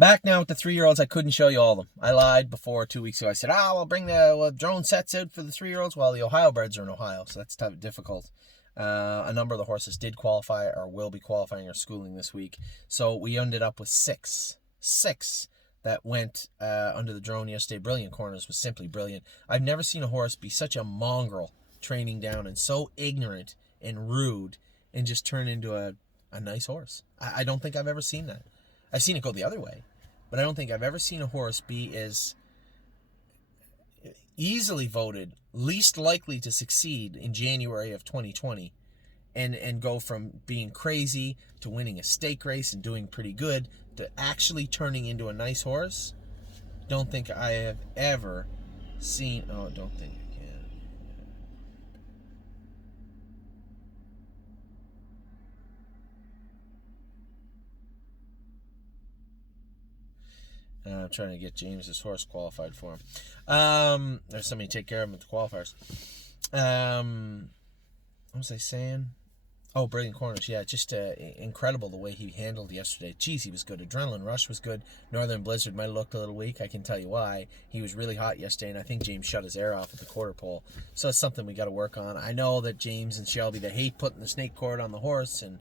Back now with the 3-year-olds. I couldn't show you all of them. I lied before 2 weeks ago. I said, we'll bring the drone sets out for the 3-year-olds. Well, the Ohio breds are in Ohio, so that's difficult. A number of the horses did qualify or will be qualifying or schooling this week. So we ended up with six that went under the drone yesterday. Brilliant Corners was simply brilliant. I've never seen a horse be such a mongrel training down and so ignorant and rude and just turn into a nice horse. I don't think I've ever seen that. I've seen it go the other way, but I don't think I've ever seen a horse be as easily voted least likely to succeed in January of 2020 and go from being crazy to winning a stake race and doing pretty good to actually turning into a nice horse. Don't think I have ever seen... don't think I can. I'm trying to get James's horse qualified for him. There's somebody to take care of him at the qualifiers. What was I saying? Oh, Brilliant Corners. Yeah, just incredible the way he handled yesterday. Geez, he was good. Adrenaline Rush was good. Northern Blizzard might have looked a little weak. I can tell you why. He was really hot yesterday, and I think James shut his air off at the quarter pole. So it's something we got to work on. I know that James and Shelby, they hate putting the snake cord on the horse, and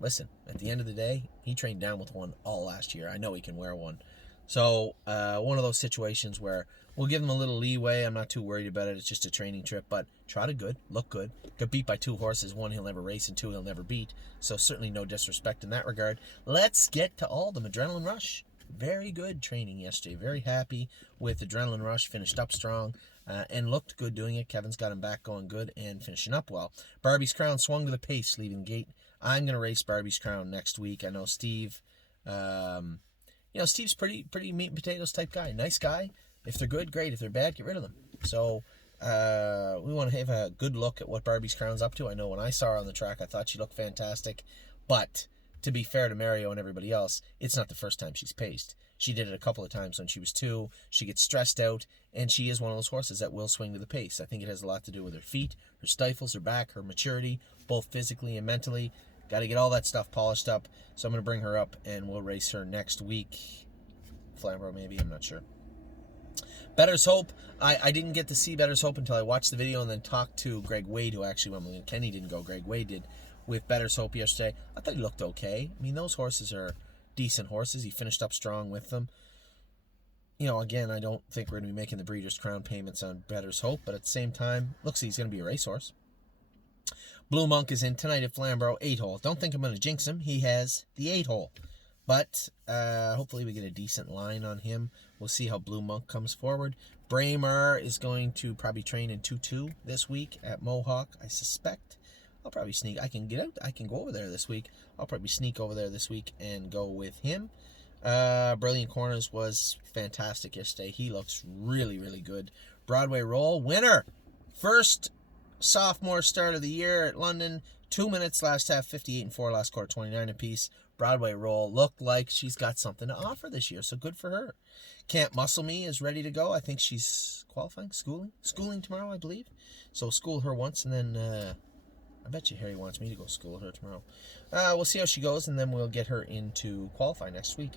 listen, at the end of the day, he trained down with one all last year. I know he can wear one. So one of those situations where we'll give him a little leeway. I'm not too worried about it. It's just a training trip, but trotted good, looked good. Got beat by 2 horses. 1 he'll never race, and 2 he'll never beat. So certainly no disrespect in that regard. Let's get to Aldham. Adrenaline Rush. Very good training yesterday. Very happy with Adrenaline Rush. Finished up strong and looked good doing it. Kevin's got him back going good and finishing up well. Barbie's Crown swung to the pace leaving the gate. I'm going to race Barbie's Crown next week. I know Steve... Steve's pretty meat and potatoes type guy. Nice guy. If they're good, great. If they're bad, get rid of them. So we want to have a good look at what Barbie's Crown's up to. I know when I saw her on the track, I thought she looked fantastic. But to be fair to Mario and everybody else, it's not the first time she's paced. She did it a couple of times when she was 2. She gets stressed out, and she is one of those horses that will swing to the pace. I think it has a lot to do with her feet, her stifles, her back, her maturity, both physically and mentally. Got to get all that stuff polished up. So I'm going to bring her up, and we'll race her next week. Flamborough, maybe. I'm not sure. Better's Hope. I didn't get to see Better's Hope until I watched the video and then talked to Greg Wade, who actually went with Kenny didn't go. Greg Wade did with Better's Hope yesterday. I thought he looked okay. I mean, those horses are decent horses. He finished up strong with them. Again, I don't think we're going to be making the Breeders' Crown payments on Better's Hope, but at the same time, looks like he's going to be a racehorse. Blue Monk is in tonight at Flamborough, 8-hole. Don't think I'm going to jinx him. He has the 8-hole. But hopefully we get a decent line on him. We'll see how Blue Monk comes forward. Braemar is going to probably train in 2-2 this week at Mohawk, I suspect. I'll probably sneak. I can get out. I can go over there this week. I'll probably sneak over there this week and go with him. Brilliant Corners was fantastic yesterday. He looks really, really good. Broadway Roll, winner. First sophomore start of the year at London. 2 minutes last half, 58-4, last quarter, 29 apiece. Broadway Roll looked like she's got something to offer this year, so good for her. Can't Muscle Me is ready to go. I think she's qualifying, schooling tomorrow, I believe. So school her once, and then I bet you Harry wants me to go school her tomorrow. We'll see how she goes, and then we'll get her into qualify next week.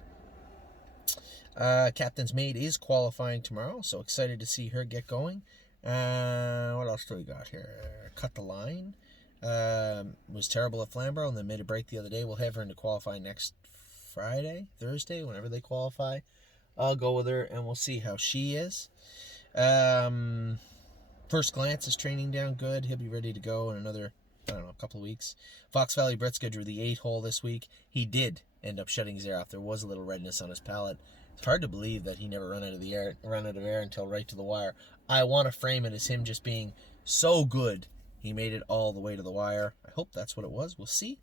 Captain's Maid is qualifying tomorrow, so excited to see her get going. What else do we got here? Cut the Line. Was terrible at Flamborough and then made a break the other day. We'll have her into qualify next Thursday, whenever they qualify. I'll go with her and we'll see how she is. First Glance is training down good. He'll be ready to go in another, a couple of weeks. Fox Valley Britska drew the 8-hole this week. He did end up shutting his air off. There was a little redness on his palate. It's hard to believe that he never run out of air until right to the wire. I want to frame it as him just being so good he made it all the way to the wire. I hope that's what it was. We'll see.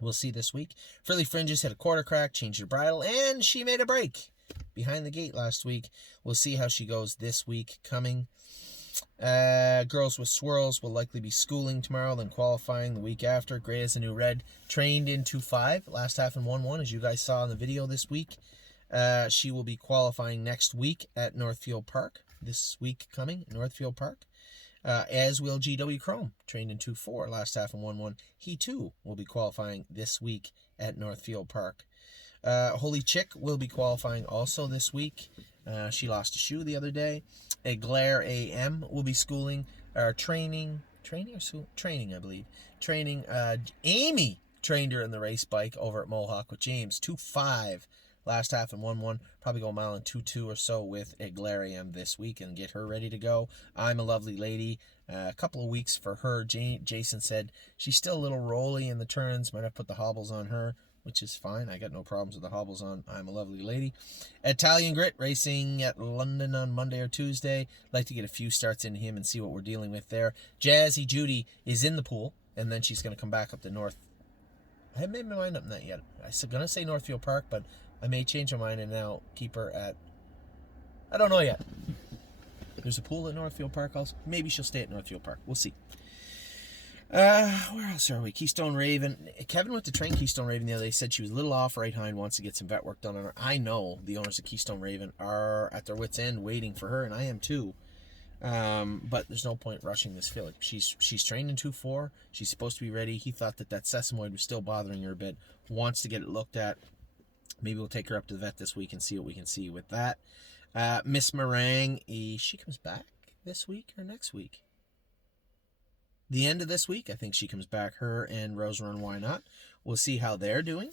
We'll see this week. Frilly Fringes hit a quarter crack, changed her bridle, and she made a break behind the gate last week. We'll see how she goes this week coming. Girls with Swirls will likely be schooling tomorrow, then qualifying the week after. Gray as a New Red trained in 2-5, last half in 1-1, as you guys saw in the video this week. She will be qualifying next week at Northfield Park. This week coming, Northfield Park. As will GW Chrome, trained in 2-4, last half in 1-1. He too will be qualifying this week at Northfield Park. Holy Chick will be qualifying also this week. She lost a shoe the other day. Glare AM will be training, I believe. Training. Amy trained her in the race bike over at Mohawk with James. 2.5 last half and 1.1. Probably go a mile in 2.2 or so with Glare AM this week and get her ready to go. I'm a Lovely Lady. A couple of weeks for her. Jason said she's still a little rolly in the turns. Might have put the hobbles on her, which is fine. I got no problems with the hobbles on I'm a Lovely Lady. Italian Grit racing at London on Monday or Tuesday. Like to get a few starts into him and see what we're dealing with there. Jazzy Judy is in the pool, and then she's going to come back up to North. I haven't made my mind up on that yet. I was going to say Northfield Park, but I may change my mind and now keep her at... I don't know yet. There's a pool at Northfield Park also. Maybe she'll stay at Northfield Park. We'll see. Where else are we? Keystone Raven. Kevin went to train Keystone Raven the other day. Said she was a little off right hind, wants to get some vet work done on her. I know the owners of Keystone Raven are at their wits' end waiting for her, and I am too. But there's no point rushing this filly. She's trained in 2.4. She's supposed to be ready. He thought that sesamoid was still bothering her a bit. Wants to get it looked at. Maybe we'll take her up to the vet this week and see what we can see with that. Miss Meringue, she comes back this week or next week? The end of this week, I think she comes back. Her and Rose Run Why Not. We'll see how they're doing.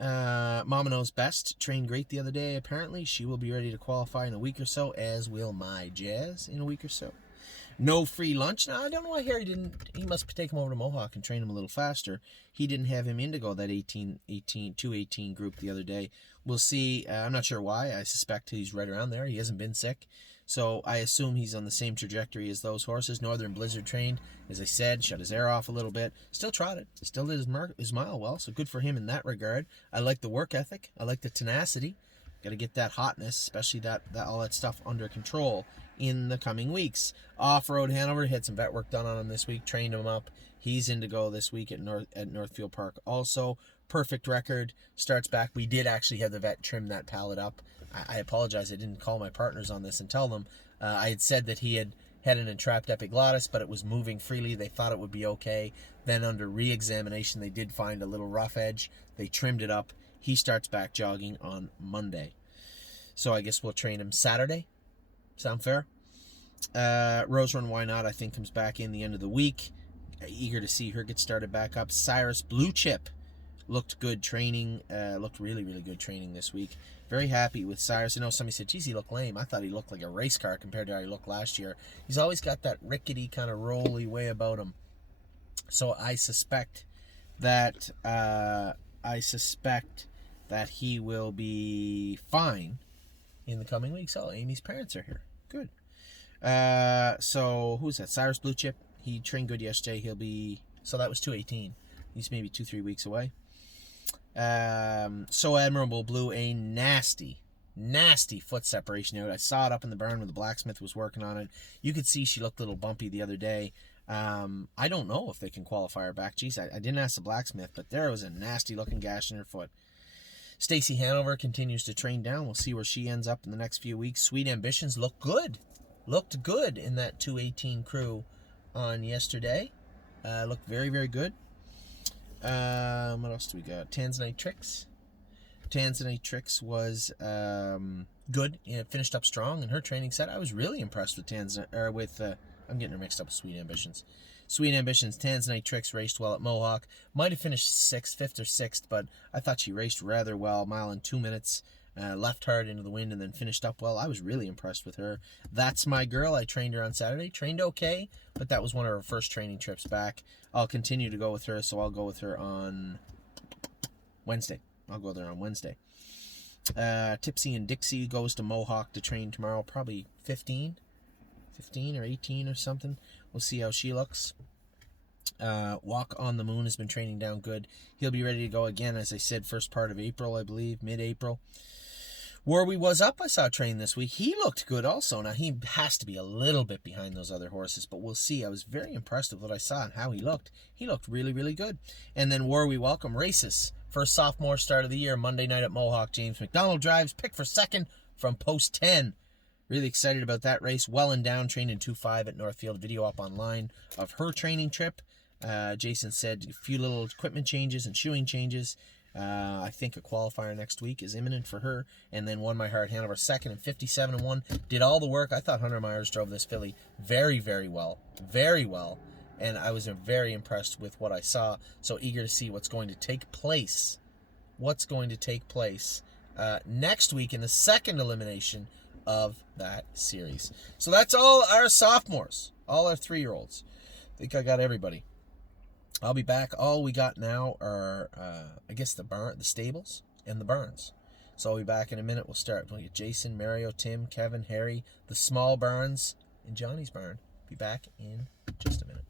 Mama Knows Best trained great the other day. Apparently, she will be ready to qualify in a week or so, as will my Jazz in a week or so. No Free Lunch. Now, I don't know why Harry didn't. He must take him over to Mohawk and train him a little faster. He didn't have him Indigo, that 218 group the other day. We'll see. I'm not sure why. I suspect he's right around there. He hasn't been sick. So I assume he's on the same trajectory as those horses. Northern Blizzard trained, as I said, shut his air off a little bit. Still trotted. Still did his mile well, so good for him in that regard. I like the work ethic. I like the tenacity. Got to get that hotness, especially that all that stuff under control in the coming weeks. Off-Road Hanover had some vet work done on him this week. Trained him up. He's in to go this week at Northfield Park also. Perfect Record starts back. We did actually have the vet trim that pallet up. I apologize. I didn't call my partners on this and tell them. I had said that he had an entrapped epiglottis, but it was moving freely. They thought it would be okay. Then under re-examination, they did find a little rough edge. They trimmed it up. He starts back jogging on Monday. So I guess we'll train him Saturday. Sound fair? Rose Run Why Not, I think, comes back in the end of the week. Eager to see her get started back up. Cyrus Blue Chip looked good training. Looked really, really good training this week. Very happy with Cyrus. I know somebody said, geez, he looked lame. I thought he looked like a race car compared to how he looked last year. He's always got that rickety kind of rolly way about him. So I suspect that he will be fine in the coming weeks. Oh, Amy's parents are here. Good. So who's that? Cyrus Blue Chip. He trained good yesterday. So that was 218. He's maybe 2-3 weeks away. So Admirable Blue, a nasty foot separation out. I saw it up in the barn when the blacksmith was working on it. You could see she looked a little bumpy the other day. I don't know if they can qualify her back. Jeez, I didn't ask the blacksmith, but there was a nasty looking gash in her foot. Stacy Hanover continues to train down. We'll see where she ends up in the next few weeks. Sweet Ambitions looked good in that 218 crew on yesterday. Looked very, very good. What else do we got? Tanzanite Tricks. Tanzanite Tricks was good. It finished up strong in her training set. I was really impressed with I'm getting her mixed up with Sweet Ambitions. Sweet Ambitions, Tanzanite Tricks raced well at Mohawk. Might have finished 5th or 6th, but I thought she raced rather well. Mile in 2 minutes. Left hard into the wind and then finished up well. I was really impressed with her. That's my girl. I trained her on Saturday. Trained okay, but that was one of her first training trips back. I'll continue to go with her, so I'll go with her on Wednesday. I'll go there on Wednesday. Tipsy and Dixie goes to Mohawk to train tomorrow. Probably 15 or 18 or something. We'll see how she looks. Walk on the Moon has been training down good. He'll be ready to go again, as I said, first part of April, I believe, mid-April. Warby Was Up, I saw train this week. He looked good also. Now, he has to be a little bit behind those other horses, but we'll see. I was very impressed with what I saw and how he looked. He looked really, really good. And then Warby Welcome races. First sophomore start of the year, Monday night at Mohawk. James McDonald drives, pick for second from post 10. Really excited about that race. Well and Down trained in 2.5 at Northfield. Video up online of her training trip. Jason said a few little equipment changes and shoeing changes. I think a qualifier next week is imminent for her. And then Won My Heart Hanover second and 57-1. Did all the work. I thought Hunter Myers drove this filly very, very well. Very well. And I was very impressed with what I saw. So eager to see what's going to take place. Next week in the second elimination of that series. So that's all our sophomores. All our 3-year-olds. I think I got everybody. I'll be back. All we got now are, I guess, the stables and the barns. So I'll be back in a minute. We'll get Jason, Mario, Tim, Kevin, Harry, the small barns, and Johnny's barn. Be back in just a minute.